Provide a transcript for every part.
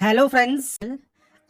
Hello friends.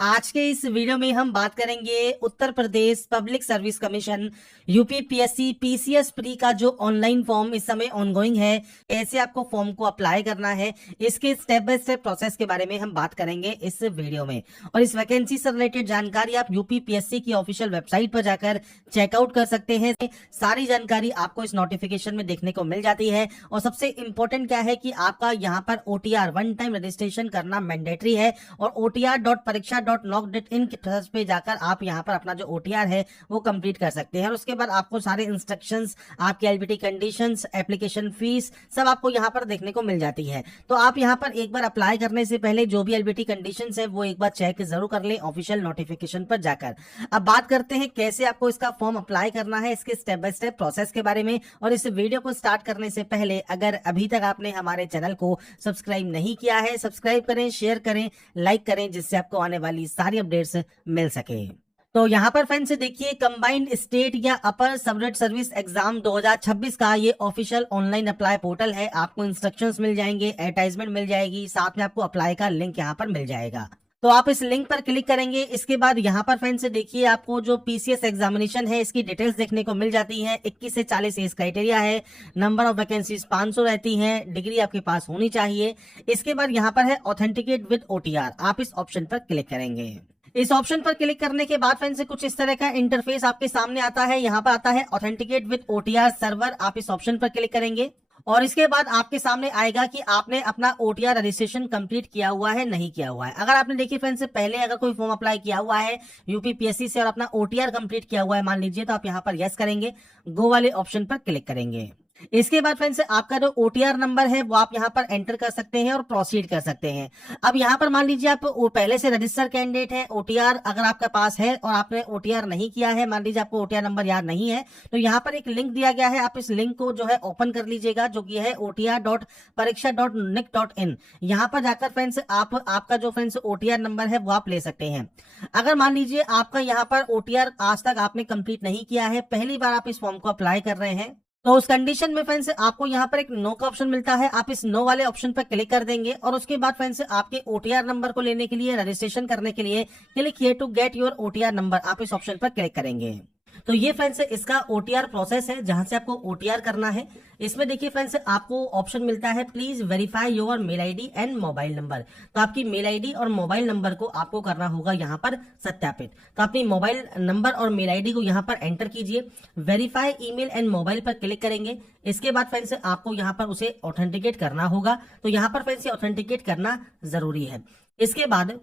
आज के इस वीडियो में हम बात करेंगे Uttar Pradesh public service commission UPPSC PCS pre का जो ऑनलाइन फॉर्म इस समय ऑनगोइंग है, कैसे आपको फॉर्म को अप्लाई करना है, इसके स्टेप बाय स्टेप प्रोसेस के बारे में हम बात करेंगे इस वीडियो में। और इस वैकेंसी से रिलेटेड जानकारी आप यूपीपीएससी की ऑफिशियल वेबसाइट पर जाकर चेकआउट कर सकते हैं। सारी जानकारी आपको इस नोटिफिकेशन में देखने को मिल जाती है। और सबसे इंपॉर्टेंट क्या है कि आपका यहाँ पर ओटीआर वन टाइम रजिस्ट्रेशन करना मैंडेटरी है। और otr.pariksha.nok.in पे जाकर आप यहाँ पर अपना जो ओटीआर है वो कंप्लीट कर सकते हैं। और उसके बाद आपको सारे इंस्ट्रक्शंस, आपकी एलबीटी कंडीशंस, एप्लीकेशन फीस सब आपको यहाँ पर देखने को मिल जाती है। तो आप यहाँ पर एक बार अप्लाई करने से पहले जो भी एलबीटी कंडीशंस है वो एक बार चेक जरूर कर लें ऑफिशियल नोटिफिकेशन पर जाकर। अब बात करते हैं कैसे आपको इसका फॉर्म अप्लाई करना है, इसके स्टेप बाय स्टेप प्रोसेस के बारे में। और इस वीडियो को स्टार्ट करने से पहले अगर अभी तक आपने हमारे चैनल को सब्सक्राइब नहीं किया है, सब्सक्राइब करें, शेयर करें, लाइक करें, जिससे आपको आने वाली सारी अपडेट्स मिल सके। तो यहाँ पर फ्रेंड्स देखिए, कंबाइंड स्टेट या अपर सबरेट सर्विस एग्जाम 2026 का ये ऑफिशियल ऑनलाइन अप्लाई पोर्टल है। आपको इंस्ट्रक्शंस मिल जाएंगे, एडवर्टाइजमेंट मिल जाएगी, साथ में आपको अप्लाई का लिंक यहाँ पर मिल जाएगा। तो आप इस लिंक पर क्लिक करेंगे। इसके बाद यहाँ पर फ्रेंड्स देखिए, आपको जो पीसीएस एग्जामिनेशन है इसकी डिटेल्स देखने को मिल जाती है। 21 से 40 एज क्राइटेरिया है, नंबर ऑफ वैकेंसीज 500 रहती हैं, डिग्री आपके पास होनी चाहिए। इसके बाद यहाँ पर है ऑथेंटिकेट विद ओटीआर, आप इस ऑप्शन पर क्लिक करेंगे। इस ऑप्शन पर क्लिक करने के बाद फ्रेंड्स कुछ इस तरह का इंटरफेस आपके सामने आता है। यहाँ पर आता है ऑथेंटिकेट विद ओटीआर सर्वर, आप इस ऑप्शन पर क्लिक करेंगे। और इसके बाद आपके सामने आएगा कि आपने अपना ओटीआर रजिस्ट्रेशन कंप्लीट किया हुआ है नहीं किया हुआ है। अगर आपने देखिए फ्रेंड्स पहले अगर कोई फॉर्म अप्लाई किया हुआ है यूपीपीएससी से और अपना ओटीआर कंप्लीट किया हुआ है मान लीजिए, तो आप यहाँ पर यस करेंगे, गो वाले ऑप्शन पर क्लिक करेंगे। इसके बाद फ्रेंड्स आपका जो ओटीआर नंबर है वो आप यहाँ पर एंटर कर सकते हैं और प्रोसीड कर सकते हैं। अब यहाँ पर मान लीजिए आप पहले से रजिस्टर कैंडिडेट है, ओटीआर अगर आपका पास है और आपने ओटीआर नहीं किया है, मान लीजिए आपको ओटीआर नंबर याद नहीं है, तो यहाँ पर एक लिंक दिया गया है, आप इस लिंक को जो है ओपन कर लीजिएगा, जो कि है otr.pariksha.nic.in। यहाँ पर जाकर फ्रेंड्स आप आपका जो फ्रेंड्स ओटीआर नंबर है वो आप ले सकते हैं। अगर मान लीजिए आपका यहाँ पर ओटीआर आज तक आपने कंप्लीट नहीं किया है, पहली बार आप इस फॉर्म को अप्लाई कर रहे हैं, तो उस कंडीशन में फ्रेंड्स आपको यहाँ पर एक नो का ऑप्शन मिलता है, आप इस नो वाले ऑप्शन पर क्लिक कर देंगे। और उसके बाद फ्रेंड्स आपके ओटीआर नंबर को लेने के लिए, रजिस्ट्रेशन करने के लिए click here to get your OTR number, आप इस ऑप्शन पर क्लिक करेंगे। तो ये फ्रेंड्स इसका ओटीआर प्रोसेस है जहां से आपको ओटीआर करना है। इसमें देखिए फ्रेंड्स आपको ऑप्शन मिलता है please verify your mail ID and mobile number. तो आपकी मेल आईडी और मोबाइल नंबर को आपको करना होगा यहाँ पर सत्यापित। तो अपनी मोबाइल नंबर और मेल आईडी को यहाँ पर एंटर कीजिए, वेरीफाई ईमेल एंड मोबाइल पर क्लिक करेंगे। इसके बाद फ्रेंड्स आपको यहाँ पर उसे ऑथेंटिकेट करना होगा, तो यहाँ पर फ्रेंड्स ऑथेंटिकेट करना जरूरी है। इसके बाद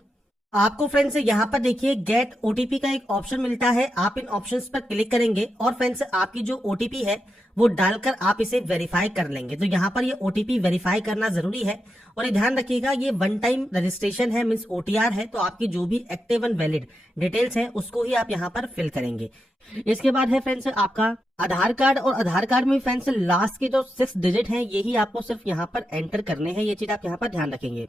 आपको फ्रेंड्स यहाँ पर देखिए गेट ओटीपी का एक ऑप्शन मिलता है, आप इन ऑप्शंस पर क्लिक करेंगे और फ्रेंड्स आपकी जो ओटीपी है वो डालकर आप इसे वेरीफाई कर लेंगे। तो यहाँ पर ये ओटीपी वेरीफाई करना जरूरी है। और ये ध्यान रखिएगा, ये वन टाइम रजिस्ट्रेशन है, मींस ओटीआर है, तो आपकी जो भी एक्टिव एंड वैलिड डिटेल्स है उसको ही आप यहाँ पर फिल करेंगे। इसके बाद है फ्रेंड्स आपका आधार कार्ड, और आधार कार्ड में फ्रेंड्स लास्ट के जो 6 डिजिट हैं यही आपको सिर्फ यहाँ पर एंटर करने हैं, ये चीज आप यहाँ पर ध्यान रखेंगे।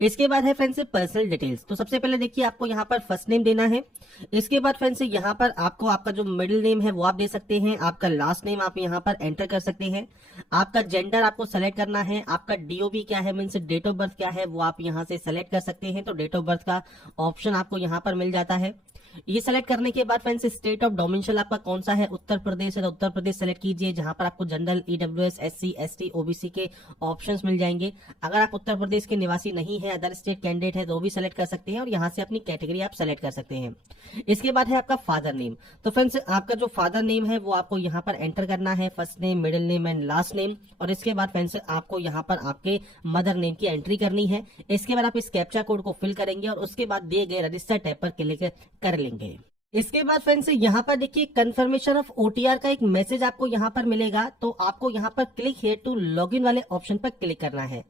इसके बाद है फ्रेंड्स पर्सनल डिटेल्स। तो सबसे पहले देखिए आपको यहाँ पर फर्स्ट नेम देना है। इसके बाद फ्रेंड्स यहाँ पर आपको आपका जो मिडिल नेम है वो आप दे सकते हैं, आपका लास्ट नेम आप यहाँ पर एंटर कर सकते हैं, आपका जेंडर आपको सेलेक्ट करना है, आपका डीओबी क्या है, मीन्स डेट ऑफ बर्थ क्या है वो आप यहाँ से सेलेक्ट कर सकते हैं। तो डेट ऑफ बर्थ का ऑप्शन आपको यहाँ पर मिल जाता है। ये सेलेक्ट करने के बाद फ्रेंड्स स्टेट ऑफ डोमिसाइल आपका कौन सा है, उत्तर प्रदेश है तो उत्तर प्रदेश सेलेक्ट कीजिए, जहां पर आपको general, EWS, SC, ST, OBC के ऑप्शंस मिल जाएंगे। अगर आप उत्तर प्रदेश के निवासी नहीं है, अदर स्टेट कैंडिडेट है तो भी सेलेक्ट कर सकते हैं और यहाँ से अपनी कैटेगरी आप सेलेक्ट कर सकते हैं। इसके बाद है आपका फादर नेम। तो फ्रेंड्स आपका जो फादर नेम है वो आपको यहाँ पर एंटर करना है, first name, middle name and last name. और इसके बाद फ्रेंड्स आपको यहाँ पर आपके मदर नेम की एंट्री करनी है। इसके बाद आप इस कैप्चा कोड को फिल करेंगे और उसके बाद दिए गए रजिस्टर टैब पर क्लिक कर लेंगे। इसके बाद फ्रेंड्स यहाँ पर देखिए कंफर्मेशन ऑफ ओटीआर का एक मैसेज आपको यहाँ पर मिलेगा, तो आपको यहाँ पर क्लिक हियर टू लॉगिन वाले ऑप्शन पर क्लिक करना है।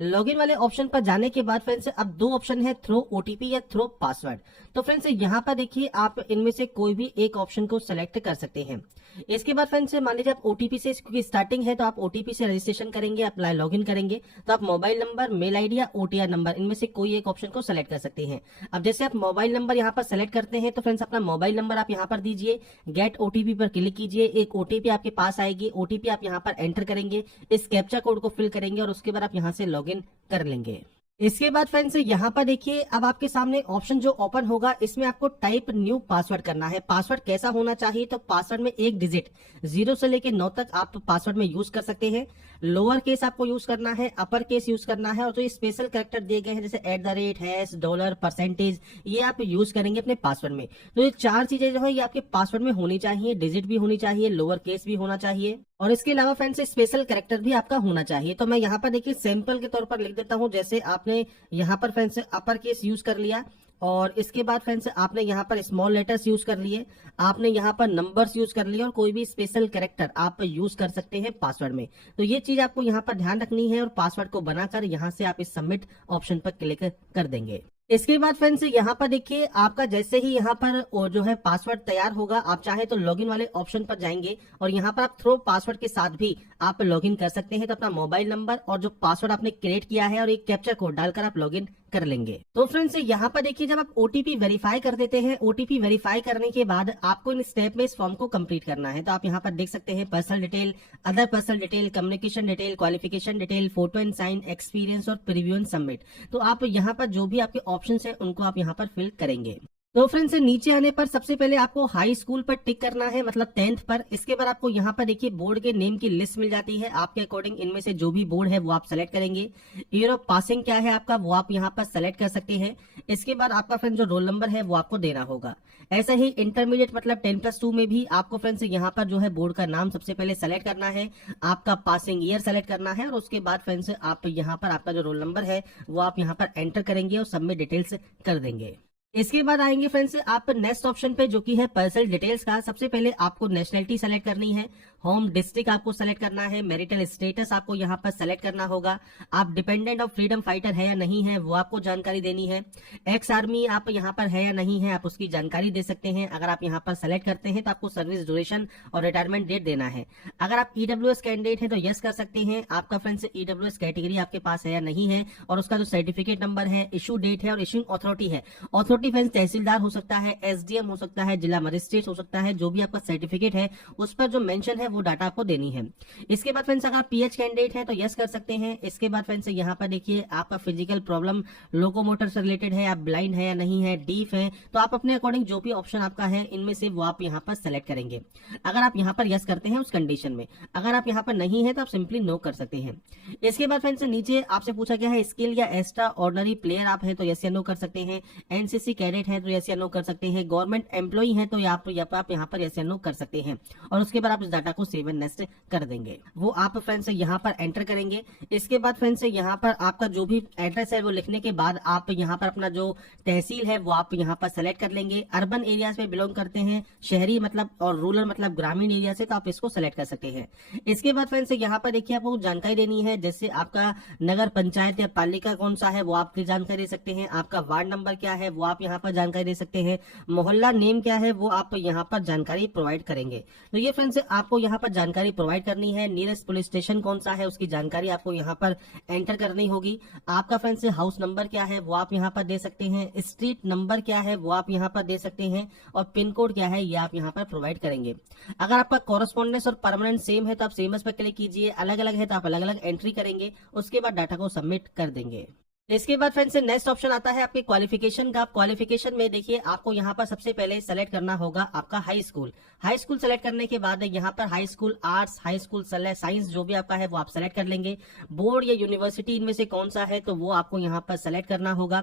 लॉगिन वाले ऑप्शन पर जाने के बाद फ्रेंड्स अब 2 ऑप्शन है, थ्रो ओटीपी या थ्रो पासवर्ड। तो फ्रेंड्स यहाँ पर देखिए आप इनमें से कोई भी एक ऑप्शन को सिलेक्ट कर सकते हैं। इसके बाद फ्रेंड्स मान लीजिए आप ओटीपी से, क्योंकि स्टार्टिंग है तो आप ओटीपी से रजिस्ट्रेशन करेंगे, अप्लाई लॉगिन करेंगे, तो आप मोबाइल नंबर, मेल आईडी या ओटीआर नंबर इनमें से कोई एक ऑप्शन को सेलेक्ट कर सकते हैं। अब जैसे आप मोबाइल नंबर यहाँ पर सेलेक्ट करते हैं तो फ्रेंड्स अपना मोबाइल नंबर आप यहाँ पर दीजिए, गेट ओटीपी पर क्लिक कीजिए, एक ओटीपी आपके पास आएगी, ओटीपी आप यहाँ पर एंटर करेंगे, इस कैप्चा कोड को फिल करेंगे और उसके बाद आप यहाँ से लॉगिन कर लेंगे। इसके बाद फ्रेंड्स यहाँ पर देखिए, अब आपके सामने ऑप्शन जो ओपन होगा, इसमें आपको टाइप न्यू पासवर्ड करना है। पासवर्ड कैसा होना चाहिए, तो पासवर्ड में एक डिजिट 0 से लेकर 9 तक आप पासवर्ड में यूज कर सकते हैं। लोअर केस आपको यूज करना है, अपर केस यूज करना है, और जो स्पेशल कैरेक्टर दिए गए हैं जैसे @ $, परसेंटेज, ये आप यूज करेंगे अपने पासवर्ड में। तो ये 4 चीजें जो है ये आपके पासवर्ड में होनी चाहिए। डिजिट भी होनी चाहिए, लोअर केस भी होना चाहिए, और इसके अलावा फ्रेंड्स स्पेशल कैरेक्टर भी आपका होना चाहिए। तो मैं यहाँ पर देखिए सैंपल के तौर पर लिख देता हूँ। जैसे आपने यहाँ पर फ्रेंड्स अपर केस यूज कर लिया, और इसके बाद फ्रेंड्स आपने यहाँ पर स्मॉल लेटर्स यूज कर लिए, आपने यहाँ पर नंबर्स यूज कर लिए, और कोई भी स्पेशल कैरेक्टर आप यूज कर सकते हैं पासवर्ड में। तो ये चीज आपको यहाँ पर ध्यान रखनी है, और पासवर्ड को बनाकर यहाँ से आप इस सबमिट ऑप्शन पर क्लिक कर देंगे। इसके बाद फ्रेंड्स यहाँ पर देखिए, आपका जैसे ही यहाँ पर जो है पासवर्ड तैयार होगा, आप चाहे तो लॉगिन वाले ऑप्शन पर जाएंगे, और यहाँ पर आप थ्रो पासवर्ड के साथ भी आप लॉगिन कर सकते हैं। तो अपना मोबाइल नंबर और जो पासवर्ड आपने क्रिएट किया है और एक कैप्चा कोड डालकर आप लॉगिन कर लेंगे। तो फ्रेंड्स यहाँ पर देखिए, जब आप ओटीपी वेरीफाई कर देते हैं, ओटीपी वेरीफाई करने के बाद आपको इन स्टेप में इस फॉर्म को कंप्लीट करना है। तो आप यहाँ पर देख सकते हैं personal detail, other personal detail, communication detail, qualification detail, photo and sign, experience और प्रीव्यू एंड सबमिट। तो आप यहाँ पर जो भी आपके ऑप्शन है उनको आप यहाँ पर फिल करेंगे। तो फ्रेंड्स नीचे आने पर सबसे पहले आपको हाई स्कूल पर टिक करना है, मतलब 10th पर। इसके बाद आपको यहाँ पर देखिए बोर्ड के नेम की लिस्ट मिल जाती है। आपके अकॉर्डिंग इनमें से जो भी बोर्ड है वो आप सेलेक्ट करेंगे। ईयर ऑफ पासिंग क्या है आपका, वो आप यहाँ पर सेलेक्ट कर सकते हैं। इसके बाद आपका फ्रेंड्स जो रोल नंबर है वो आपको देना होगा। ऐसे ही इंटरमीडिएट मतलब 10+2 में भी आपको फ्रेंड्स यहाँ पर जो है बोर्ड का नाम सबसे पहले सेलेक्ट करना है, आपका पासिंग ईयर सेलेक्ट करना है, और उसके बाद फ्रेंड्स आप यहाँ पर आपका जो रोल नंबर है वो आप यहाँ पर एंटर करेंगे और सबमिट डिटेल्स कर देंगे। इसके बाद आएंगे फ्रेंड्स आप नेक्स्ट ऑप्शन पे, जो कि है पर्सनल डिटेल्स का। सबसे पहले आपको नेशनलिटी सेलेक्ट करनी है, होम डिस्ट्रिक्ट आपको सेलेक्ट करना है, मैरिटल स्टेटस आपको यहाँ पर सेलेक्ट करना होगा, आप डिपेंडेंट ऑफ फ्रीडम फाइटर है या नहीं है वो आपको जानकारी देनी है, एक्स आर्मी आप यहाँ पर है या नहीं है आप उसकी जानकारी दे सकते हैं। अगर आप यहाँ पर सेलेक्ट करते हैं तो आपको सर्विस ड्यूरेशन और रिटायरमेंट डेट देना है। अगर आप ईडब्ल्यूएस कैंडिडेट है तो यस कर सकते हैं। आपका फ्रेंड्स ईडब्ल्यूएस कैटेगरी आपके पास है या नहीं है, और उसका जो सर्टिफिकेट नंबर है, इशू डेट है और इशूइंग अथॉरिटी है। अथॉरिटी फ्रेंड्स तहसीलदार हो सकता है, एसडीएम हो सकता है, जिला मजिस्ट्रेट हो सकता है। जो भी आपका सर्टिफिकेट है उस पर जो मेंशन है वो डाटा आपको देनी है। इसके बाद फ्रेंड्स अगर पीएच कैंडिडेट है तो यस कर सकते हैं। इसके बाद फ्रेंड्स यहाँ पर देखिए आपका फिजिकल प्रॉब्लम लोकोमोटर से रिलेटेड है, आप ब्लाइंड है या नहीं है, डीफ है, तो आप अपने अकॉर्डिंग जो भी ऑप्शन आपका है इनमें से वो आप यहाँ पर सेलेक्ट करेंगे। अगर आप यहाँ पर यस करते हैं उस कंडीशन में, अगर आप यहाँ पर नहीं है तो आप सिंपली नो कर सकते हैं। इसके बाद फ्रेंड्स नीचे आपसे पूछा गया है स्किल या एक्स्ट्रा ऑर्डिनरी प्लेयर आप है तो यस या नो कर सकते हैं, एनसीसी कैडेट है तो यस या नो कर सकते हैं, गवर्नमेंट एम्प्लॉई है तो आप यहाँ पर यस या नो कर सकते हैं, और उसके बाद आप इस डाटा को सेव एंड नेक्स्ट कर देंगे। वो आप फ्रेंड्स यहाँ पर एंटर करेंगे। इसके बाद फ्रेंड्स यहाँ पर आपका जो भी एड्रेस है वो लिखने के बाद आप यहाँ पर अपना जो तहसील है वो आप यहाँ पर सेलेक्ट कर लेंगे। अर्बन एरियाज में बिलोंग करते हैं, शहरी मतलब और रूरल मतलब ग्रामीण एरिया से, तो आप इसको सेलेक्ट कर सकते हैं। इसके बाद फ्रेंड्स यहाँ पर देखिए आपको जानकारी देनी है, जैसे आपका नगर पंचायत या पालिका कौन सा है वो आप जानकारी दे सकते हैं, आपका वार्ड नंबर क्या है वो आप यहाँ पर जानकारी दे सकते हैं, मोहल्ला नेम क्या है वो आप यहाँ पर जानकारी प्रोवाइड करेंगे। तो ये फ्रेंड्स आपको यहाँ पर जानकारी प्रोवाइड करनी है। नियरेस्ट पुलिस स्टेशन कौन सा है उसकी जानकारी आपको यहाँ पर एंटर करनी होगी। आपका फ्रेंड्स हाउस नंबर क्या है वो आप यहाँ पर दे सकते हैं, स्ट्रीट नंबर क्या है वो आप यहाँ पर दे सकते हैं, और पिन कोड क्या है ये आप यहाँ पर प्रोवाइड करेंगे। अगर आपका कॉरेस्पॉन्डेंस और परमानेंट सेम है तो आप सेमस पर क्लिक कीजिए, अलग अलग है तो आप अलग अलग एंट्री करेंगे, उसके बाद डाटा को सबमिट कर देंगे। इसके बाद फ्रेंड्स नेक्स्ट ऑप्शन आता है आपके क्वालिफिकेशन का। क्वालिफिकेशन में देखिए आपको यहाँ पर सबसे पहले सेलेक्ट करना होगा आपका high school. High school select करने के बाद यहाँ पर high school arts, high school science जो भी आपका है वो आप सेलेक्ट कर लेंगे। बोर्ड या यूनिवर्सिटी इनमें से कौन सा है तो वो आपको यहाँ पर सेलेक्ट करना होगा।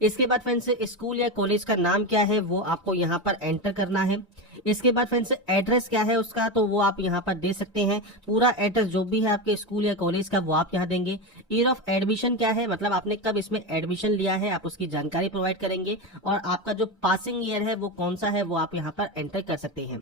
इसके बाद फ्रेंड्स स्कूल या कॉलेज का नाम क्या है वो आपको यहाँ पर एंटर करना है। इसके बाद फ्रेंड्स एड्रेस क्या है उसका तो वो आप यहाँ पर दे सकते हैं। पूरा एड्रेस जो भी है आपके स्कूल या कॉलेज का वो आप यहाँ देंगे। ईयर ऑफ एडमिशन क्या है, मतलब आपने कब इसमें एडमिशन लिया है आप उसकी जानकारी प्रोवाइड करेंगे, और आपका जो पासिंग ईयर है वो कौन सा है वो आप यहाँ पर एंटर कर सकते हैं।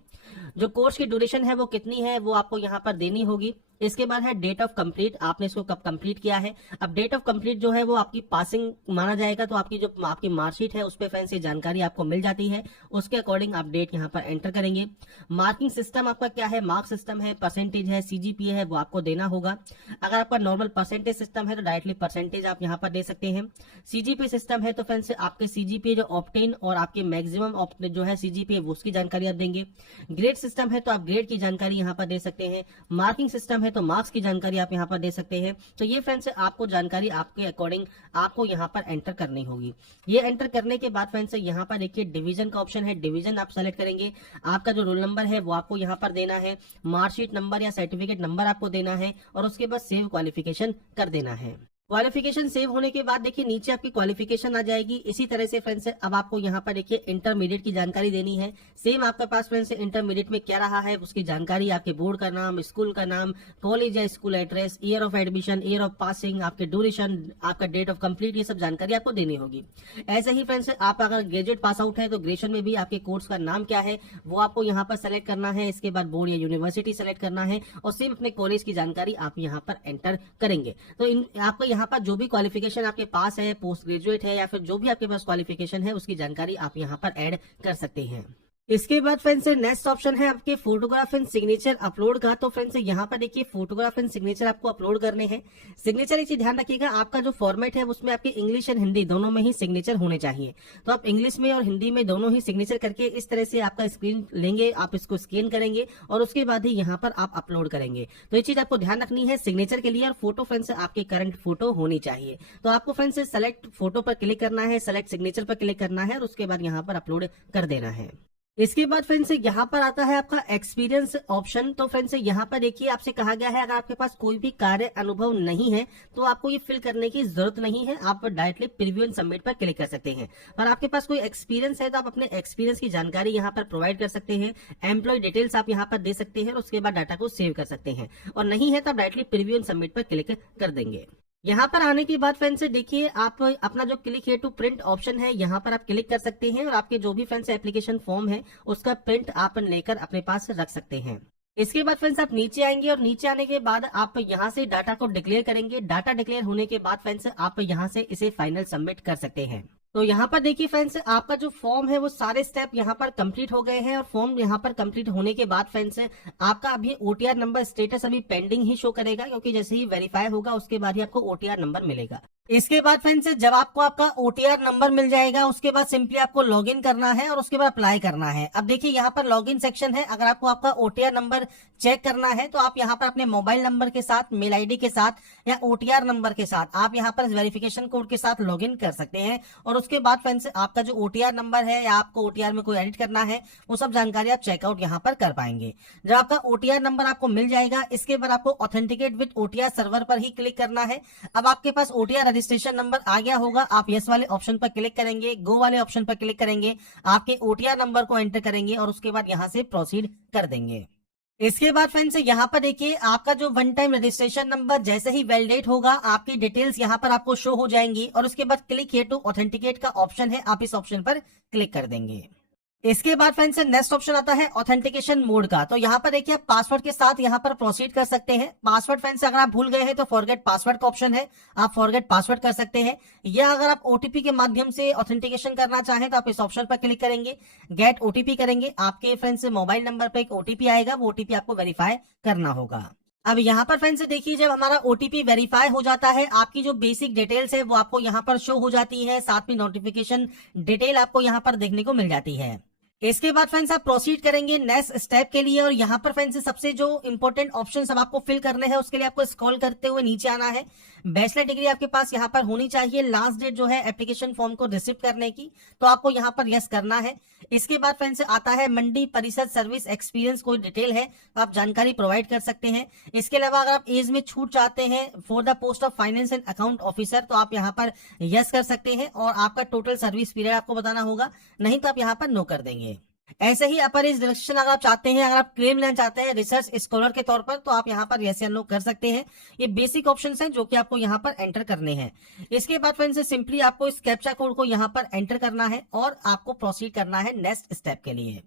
जो कोर्स की ड्यूरेशन है वो कितनी है वो आपको यहाँ पर देनी होगी। इसके बाद है डेट ऑफ कंप्लीट, आपने इसको कब कंप्लीट किया है। अब डेट ऑफ कंप्लीट जो है वो आपकी पासिंग माना जाएगा, तो आपकी जो आपकी मार्कशीट है उस पर फ्रेंड्स ये जानकारी आपको मिल जाती है, उसके अकॉर्डिंग आप डेट यहाँ पर एंटर करेंगे। मार्किंग सिस्टम आपका क्या है, मार्क सिस्टम है, परसेंटेज है, सीजीपीए है वो आपको देना होगा। अगर आपका नॉर्मल परसेंटेज सिस्टम है तो डायरेक्टली परसेंटेज आप यहाँ पर दे सकते हैं। सीजीपीए सिस्टम है तो फ्रेंड्स आपके सीजीपीए जो ऑब्टेन और आपके मैक्सिमम जो है सीजीपीए वो उसकी जानकारी आप देंगे। ग्रेड सिस्टम है तो आप ग्रेड की जानकारी यहाँ पर दे सकते हैं। मार्किंग सिस्टम है तो मार्क्स की जानकारी आप यहाँ पर दे सकते हैं। तो ये फ्रेंड्स आपको जानकारी आपके अकॉर्डिंग आपको यहाँ पर एंटर करनी होगी। ये एंटर करने के बाद फ्रेंड्स यहाँ पर देखिए डिवीजन का ऑप्शन है, डिवीजन आप सेलेक्ट करेंगे। आपका जो रोल नंबर है वो आपको यहाँ पर देना है, मार्कशीट नंबर या सर्टिफिकेट नंबर आपको देना है और उसके बाद सेव क्वालिफिकेशन कर देना है। क्वालिफिकेशन सेव होने के बाद देखिए नीचे आपकी क्वालिफिकेशन आ जाएगी। इसी तरह से फ्रेंड्स अब आपको यहाँ पर देखिए इंटरमीडिएट की जानकारी देनी है। सेम आपके पास फ्रेंड्स इंटरमीडिएट में क्या रहा है उसकी जानकारी, आपके बोर्ड का नाम, स्कूल का नाम, कॉलेज या school address, year of admission, year of passing, आपके ड्यूरेशन, आपका डेट ऑफ कंप्लीट, ये सब जानकारी आपको देनी होगी। ऐसे ही फ्रेंड्स आप अगर ग्रेजुएट पास आउट है तो ग्रेजुएशन में भी आपके कोर्स का नाम क्या है वो आपको यहाँ पर सेलेक्ट करना है। इसके बाद बोर्ड या यूनिवर्सिटी सेलेक्ट करना है और सेम अपने कॉलेज की जानकारी आप यहाँ पर एंटर करेंगे। तो आपको यहाँ पर जो भी क्वालिफिकेशन आपके पास है, पोस्ट ग्रेजुएट है या फिर जो भी आपके पास क्वालिफिकेशन है उसकी जानकारी आप यहाँ पर ऐड कर सकते हैं। इसके बाद फ्रेंड्स नेक्स्ट ऑप्शन है आपके फोटोग्राफ एंड सिग्नेचर अपलोड का। तो फ्रेंड्स यहाँ पर देखिए फोटोग्राफ एंड सिग्नेचर आपको अपलोड करने हैं। सिग्नेचर एक चीज ध्यान रखिएगा, आपका जो फॉर्मेट है उसमें आपके इंग्लिश एंड हिंदी दोनों में ही सिग्नेचर होने चाहिए। तो आप इंग्लिश में और हिंदी में दोनों ही सिग्नेचर करके इस तरह से आपका स्क्रीन लेंगे, आप इसको स्कैन करेंगे और उसके बाद ही यहाँ पर आप अपलोड करेंगे। तो ये चीज आपको ध्यान रखनी है सिग्नेचर के लिए। और फोटो फ्रेंड्स आपके करंट फोटो होनी चाहिए। तो आपको फ्रेंड्स सेलेक्ट फोटो पर क्लिक करना है, सेलेक्ट सिग्नेचर पर क्लिक करना है और उसके बाद यहाँ पर अपलोड कर देना है। इसके बाद फ्रेंड्स यहाँ पर आता है आपका एक्सपीरियंस ऑप्शन। तो फ्रेंड्स यहाँ पर देखिए आपसे कहा गया है अगर आपके पास कोई भी कार्य अनुभव नहीं है तो आपको ये फिल करने की जरूरत नहीं है, आप डायरेक्टली प्रीव्यू एंड सबमिट पर क्लिक कर सकते हैं। पर आपके पास कोई एक्सपीरियंस है तो आप अपने एक्सपीरियंस की जानकारी यहाँ पर प्रोवाइड कर सकते हैं। एम्प्लॉय डिटेल्स आप यहाँ पर दे सकते हैं और उसके बाद डाटा को सेव कर सकते हैं। और नहीं है तो आप डायरेक्टली प्रीव्यू एंड सबमिट पर क्लिक कर देंगे। यहाँ पर आने के बाद फ्रेंड्स देखिए आप अपना जो क्लिक है टू प्रिंट ऑप्शन है यहाँ पर आप क्लिक कर सकते हैं और आपके जो भी फ्रेंड्स एप्लीकेशन फॉर्म है उसका प्रिंट आप लेकर अपने पास रख सकते हैं। इसके बाद फ्रेंड्स आप नीचे आएंगे और नीचे आने के बाद आप यहाँ से डाटा को डिक्लेयर करेंगे। डाटा डिक्लेयर होने के बाद फ्रेंड्स आप यहाँ से इसे फाइनल सबमिट कर सकते हैं। तो यहाँ पर देखिए फ्रेंड्स आपका जो फॉर्म है वो सारे स्टेप यहाँ पर कंप्लीट हो गए हैं और फॉर्म यहाँ पर कंप्लीट होने के बाद फ्रेंड्स आपका अभी ओटीआर नंबर स्टेटस अभी पेंडिंग ही शो करेगा, क्योंकि जैसे ही वेरीफाई होगा उसके बाद ही आपको ओटीआर नंबर मिलेगा। इसके बाद फ्रेंड्स जब आपको आपका ओटीआर नंबर मिल जाएगा उसके बाद सिंपली आपको लॉगिन करना है और उसके बाद अप्लाई करना है। अब देखिए यहाँ पर लॉगिन सेक्शन है। अगर आपको आपका ओटीआर नंबर चेक करना है तो आप यहाँ पर अपने मोबाइल नंबर के साथ, मेल आईडी के साथ या ओटीआर नंबर के साथ आप यहाँ पर वेरिफिकेशन कोड के साथ लॉगिन कर सकते हैं। और उसके बाद फ्रेंड्स आपका जो ओटीआर नंबर है या आपको ओटीआर में कोई एडिट करना है वो सब जानकारी आप चेकआउट यहाँ पर कर पाएंगे। जब आपका ओटीआर नंबर आपको मिल जाएगा इसके बाद आपको ऑथेंटिकेट विद ओटीआर सर्वर पर ही क्लिक करना है। अब आपके पास ओटीआर रजिस्ट्रेशन नंबर आ गया होगा, आप यस वाले ऑप्शन पर क्लिक करेंगे, गो वाले ऑप्शन पर क्लिक करेंगे, आपके ओटीआर नंबर को एंटर करेंगे और उसके बाद यहाँ से प्रोसीड कर देंगे। इसके बाद फ्रेंड्स यहाँ पर देखिए आपका जो वन टाइम रजिस्ट्रेशन नंबर जैसे ही वैलिडेट होगा आपकी डिटेल्स यहाँ पर आपको शो हो जाएंगी और उसके बाद क्लिक हियर टू ऑथेंटिकेट का ऑप्शन है, आप इस ऑप्शन पर क्लिक कर देंगे। इसके बाद फ्रेंड्स नेक्स्ट ऑप्शन आता है ऑथेंटिकेशन मोड का। तो यहाँ पर देखिए आप पासवर्ड के साथ यहाँ पर प्रोसीड कर सकते हैं। पासवर्ड फ्रेंड्स अगर आप भूल गए हैं तो फॉरगेट पासवर्ड का ऑप्शन है, आप फॉरगेट पासवर्ड कर सकते हैं। या अगर आप ओटीपी के माध्यम से ऑथेंटिकेशन करना चाहें तो आप इस ऑप्शन पर क्लिक करेंगे, गेट ओटीपी करेंगे। आपके फ्रेंड्स मोबाइल नंबर पर एक ओटीपी आएगा, वो ओटीपी आपको वेरीफाई करना होगा। अब यहाँ पर फ्रेंड्स देखिए जब हमारा ओटीपी वेरीफाई हो जाता है आपकी जो बेसिक डिटेल्स है वो आपको यहाँ पर शो हो जाती है, साथ में नोटिफिकेशन डिटेल आपको यहाँ पर देखने को मिल जाती है। इसके बाद फ्रेंड्स आप प्रोसीड करेंगे नेक्स्ट स्टेप के लिए और यहाँ पर फ्रेंड्स सबसे जो इंपॉर्टेंट ऑप्शन सब आपको फिल करने हैं उसके लिए आपको स्क्रॉल करते हुए नीचे आना है। बैचलर डिग्री आपके पास यहाँ पर होनी चाहिए। लास्ट डेट जो है एप्लीकेशन फॉर्म को रिसीव करने की, तो आपको यहाँ पर यस करना है। इसके बाद फ्रेंड्स आता है मंडी परिषद सर्विस एक्सपीरियंस, कोई डिटेल है तो आप जानकारी प्रोवाइड कर सकते हैं। इसके अलावा अगर आप एज में छूट चाहते हैं for the post of finance and account officer तो आप यहाँ पर यस कर सकते हैं और आपका टोटल सर्विस पीरियड आपको बताना होगा, नहीं तो आप यहाँ पर नो कर देंगे। ऐसे ही अपर एज रिडक्शन अगर आप चाहते हैं, अगर आप क्लेम लेना चाहते हैं रिसर्च स्कॉलर के तौर पर तो आप यहाँ पर यस या नो कर सकते हैं। ये बेसिक ऑप्शंस हैं जो कि आपको यहाँ पर एंटर करने हैं। इसके बाद फ्रेंड्स सिंपली आपको इस कैप्चा कोड को यहाँ पर एंटर करना है और आपको प्रोसीड करना है नेक्स्ट स्टेप के लिए।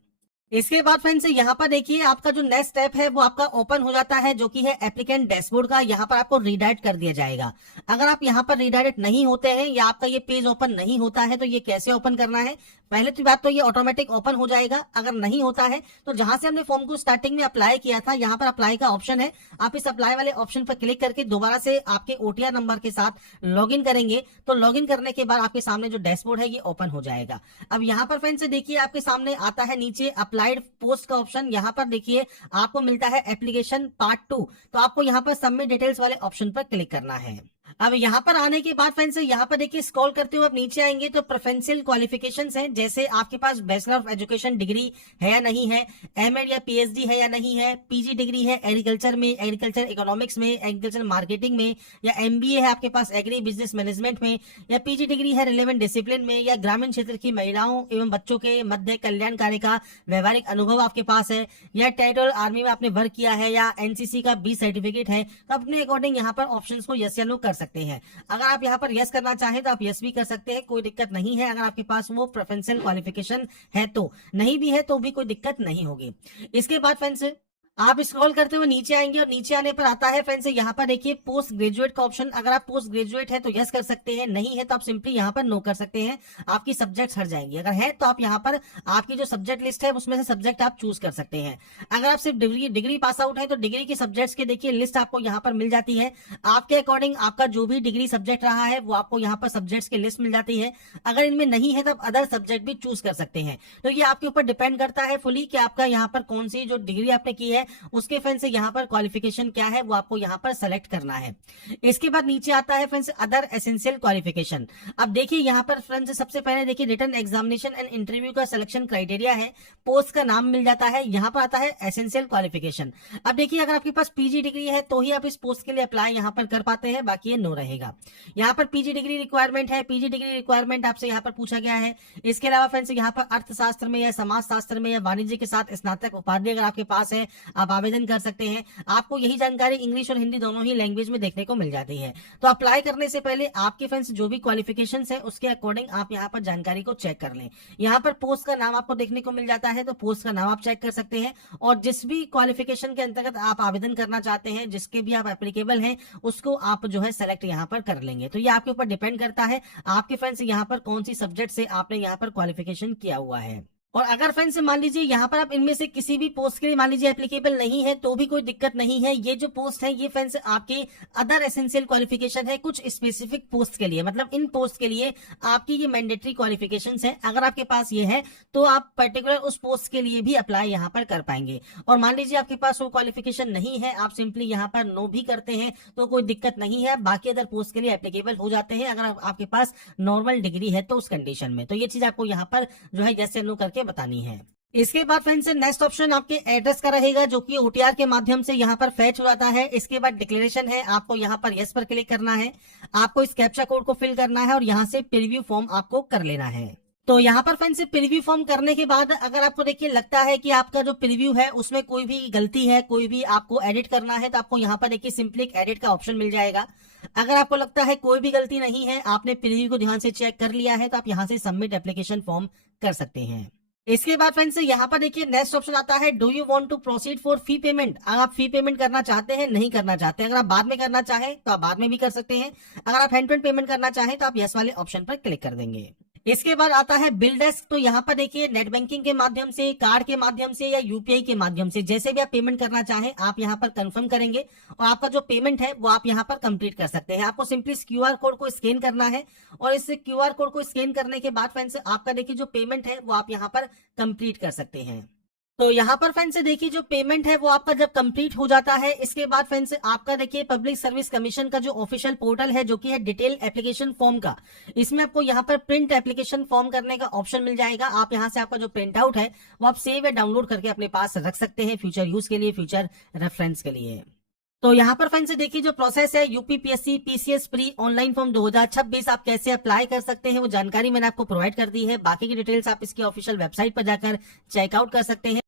इसके बाद फ्रेंड्स यहाँ पर देखिए आपका जो नेक्स्ट स्टेप है वो आपका ओपन हो जाता है, जो कि है एप्लीकेंट डैशबोर्ड का। यहाँ पर आपको रीडायरेक्ट कर दिया जाएगा। अगर आप यहाँ पर रीडायरेक्ट नहीं होते हैं या आपका ये पेज ओपन नहीं होता है तो ये कैसे ओपन करना है पहले तो बात तो ये ऑटोमेटिक ओपन हो जाएगा। अगर नहीं होता है तो जहां से हमने फॉर्म को स्टार्टिंग में अप्लाई किया था, यहाँ पर अप्लाई का ऑप्शन है, आप इस अप्लाई वाले ऑप्शन पर क्लिक करके दोबारा से आपके ओटीआर नंबर के साथ लॉगिन करेंगे। तो लॉगिन करने के बाद आपके सामने जो डैशबोर्ड है ये ओपन हो जाएगा। अब यहाँ पर फ्रेंड्स देखिए आपके सामने आता है नीचे अप्लाइड पोस्ट का ऑप्शन। यहाँ पर देखिए आपको मिलता है एप्लीकेशन पार्ट 2, तो आपको यहाँ पर सबमिट डिटेल्स वाले ऑप्शन पर क्लिक करना है। अब यहाँ पर आने के बाद फ्रेंड्स यहाँ पर देखिए स्क्रॉल करते हुए आप नीचे आएंगे तो प्रेफरेंशियल क्वालिफिकेशंस हैं, जैसे आपके पास बैचलर ऑफ एजुकेशन डिग्री है या नहीं है, एमएड या पीएचडी है या नहीं है, पीजी डिग्री है एग्रीकल्चर में, एग्रीकल्चर इकोनॉमिक्स में, एग्रीकल्चर मार्केटिंग में, या एमबीए है आपके पास एग्री बिजनेस मैनेजमेंट में, या पीजी डिग्री है रिलेवेंट डिसिप्लिन में, या ग्रामीण क्षेत्र की महिलाओं एवं बच्चों के मध्य कल्याण कार्य का व्यवहारिक अनुभव आपके पास है, या टेरिटोरियल आर्मी में आपने वर्क किया है, या एनसीसी का 20 सर्टिफिकेट है। तो अपने अकॉर्डिंग यहाँ पर ऑप्शंस को यस या नो कर सकते हैं। अगर आप यहाँ पर यस करना चाहें तो आप यस भी कर सकते हैं, कोई दिक्कत नहीं है। अगर आपके पास वो प्रेफरेंशियल क्वालिफिकेशन है तो, नहीं भी है तो भी कोई दिक्कत नहीं होगी। इसके बाद फ्रेंड्स आप स्क्रॉल करते हुए नीचे आएंगे और नीचे आने पर आता है फ्रेंड्स यहाँ पर देखिए पोस्ट ग्रेजुएट का ऑप्शन। अगर आप पोस्ट ग्रेजुएट है तो यस कर सकते हैं, नहीं है तो आप सिंपली यहाँ पर नो कर सकते हैं, आपकी सब्जेक्ट हट जाएंगी। अगर है तो आप यहाँ पर आपकी जो सब्जेक्ट लिस्ट है उसमें से सब्जेक्ट आप चूज कर सकते हैं। अगर आप सिर्फ डिग्री पास आउट है तो डिग्री की सब्जेक्ट्स के देखिए लिस्ट आपको यहाँ पर मिल जाती है। आपके अकॉर्डिंग आपका जो भी डिग्री सब्जेक्ट रहा है वो आपको यहाँ पर सब्जेक्ट्स की लिस्ट मिल जाती है। अगर इनमें नहीं है तो आप अदर सब्जेक्ट भी चूज कर सकते हैं। तो ये आपके ऊपर डिपेंड करता है फुली कि आपका यहाँ पर कौन सी जो डिग्री आपने की है उसके फ्रेंड्स यहाँ पर क्वालिफिकेशन क्या है वो आपको यहाँ पर सेलेक्ट करना है। इसके बाद नीचे आता है फ्रेंड्स अदर एसेंशियल क्वालिफिकेशन। अब देखिए यहाँ पर फ्रेंड्स सबसे पहले देखिए रिटन एग्जामिनेशन एंड इंटरव्यू का सिलेक्शन क्राइटेरिया है, पोस्ट का नाम मिल जाता है, यहाँ पर आता है एसेंशियल क्वालिफिकेशन। अब देखिए अगर आपके पास पीजी डिग्री है तो ही आप इस पोस्ट के लिए अप्लाई यहाँ पर कर पाते हैं, बाकी ये नो रहेगा। यहाँ पर पीजी डिग्री रिक्वायरमेंट है, पीजी डिग्री रिक्वायरमेंट आपसे यहाँ पर पूछा गया है। इसके अलावा फ्रेंड्स यहाँ पर अर्थशास्त्र में या समाज शास्त्र में या वाणिज्य के साथ स्नातक उपाधि अगर आपके पास है आप आवेदन कर सकते हैं। आपको यही जानकारी इंग्लिश और हिंदी दोनों ही लैंग्वेज में देखने को मिल जाती है। तो अप्लाई करने से पहले आपके फ्रेंड्स जो भी क्वालिफिकेशंस है उसके अकॉर्डिंग आप यहाँ पर जानकारी को चेक कर लें। यहाँ पर पोस्ट का नाम आपको देखने को मिल जाता है तो पोस्ट का नाम आप चेक कर सकते हैं, और जिस भी क्वालिफिकेशन के अंतर्गत आप आवेदन करना चाहते हैं, जिसके भी आप एप्लीकेबल हैं, उसको आप जो है सेलेक्ट यहाँ पर कर लेंगे। तो ये आपके ऊपर डिपेंड करता है आपके फ्रेंड्स यहाँ पर कौन सी सब्जेक्ट से आपने यहाँ पर क्वालिफिकेशन किया हुआ है। और अगर फ्रेंड्स मान लीजिए यहाँ पर आप इनमें से किसी भी पोस्ट के लिए मान लीजिए एप्लीकेबल नहीं है तो भी कोई दिक्कत नहीं है। ये जो पोस्ट है ये फ्रेंड्स आपके अदर एसेंशियल क्वालिफिकेशन है कुछ स्पेसिफिक पोस्ट के लिए, मतलब इन पोस्ट के लिए आपकी ये मैंडेटरी क्वालिफिकेशंस है। अगर आपके पास ये है तो आप पर्टिकुलर उस पोस्ट के लिए भी अप्लाई यहाँ पर कर पाएंगे। और मान लीजिए आपके पास वो क्वालिफिकेशन नहीं है, आप सिंपली यहाँ पर नो भी करते हैं तो कोई दिक्कत नहीं है, बाकी अदर पोस्ट के लिए एप्लीकेबल हो जाते हैं अगर आपके पास नॉर्मल डिग्री है तो उस कंडीशन में। तो ये चीज आपको यहाँ पर जो है यस या नो करके बतानी है। इसके बाद फ्रेंड्स नेक्स्ट ऑप्शन आपके एड्रेस का रहेगा जो कि ओटीआर के माध्यम से यहाँ पर फैच हो जाता है। इसके बाद डिक्लेरेशन है, आपको यहाँ पर यस पर क्लिक करना है, आपको इस कैप्चा कोड को फिल करना है और यहाँ से प्रीव्यू फॉर्म आपको कर लेना है। तो यहाँ पर फ्रेंड्स प्रीव्यू फॉर्म करने के बाद अगर आपको देखिए लगता है कि आपका जो प्रीव्यू है उसमें कोई भी गलती है, कोई भी आपको एडिट करना है, तो आपको यहाँ पर देखिए सिंपली एक एडिट का ऑप्शन मिल जाएगा। अगर आपको लगता है कोई भी गलती नहीं है, आपने प्रीव्यू को ध्यान से चेक कर लिया है, तो आप यहाँ से सबमिट एप्लीकेशन फॉर्म कर सकते हैं। इसके बाद फ्रेंड्स यहाँ पर देखिए नेक्स्ट ऑप्शन आता है do you want to proceed for fee payment. अगर आप फी पेमेंट करना चाहते हैं, नहीं करना चाहते, अगर आप बाद में करना चाहें तो आप बाद में भी कर सकते हैं। अगर आप हैंड टू हैंड पेमेंट करना चाहें तो आप यस वाले ऑप्शन पर क्लिक कर देंगे। इसके बाद आता है बिल डेस्क। तो यहाँ पर देखिए नेट बैंकिंग के माध्यम से, कार्ड के माध्यम से या यूपीआई के माध्यम से जैसे भी आप पेमेंट करना चाहें आप यहाँ पर कंफर्म करेंगे और आपका जो पेमेंट है वो आप यहाँ पर कंप्लीट कर सकते हैं। आपको सिंपली इस क्यूआर कोड को स्कैन करना है और इस क्यूआर कोड को स्कैन करने के बाद फ्रेंड्स आपका देखिए जो पेमेंट है वो आप यहाँ पर कंप्लीट कर सकते हैं। तो यहाँ पर फ्रेंड्स देखिए जो पेमेंट है वो आपका जब कंप्लीट हो जाता है, इसके बाद फ्रेंड्स आपका देखिए पब्लिक सर्विस कमीशन का जो ऑफिशियल पोर्टल है जो कि है डिटेल एप्लीकेशन फॉर्म का, इसमें आपको यहाँ पर प्रिंट एप्लीकेशन फॉर्म करने का ऑप्शन मिल जाएगा। आप यहाँ से आपका जो प्रिंट आउट है वो आप सेव या डाउनलोड करके अपने पास रख सकते हैं फ्यूचर यूज के लिए, फ्यूचर रेफरेंस के लिए। तो यहाँ पर फ्रेंड्स देखिए जो प्रोसेस है UPPSC PCS pre online form 2026 आप कैसे अप्लाई कर सकते हैं वो जानकारी मैंने आपको प्रोवाइड कर दी है। बाकी की डिटेल्स आप इसकी ऑफिशियल वेबसाइट पर जाकर चेकआउट कर सकते हैं।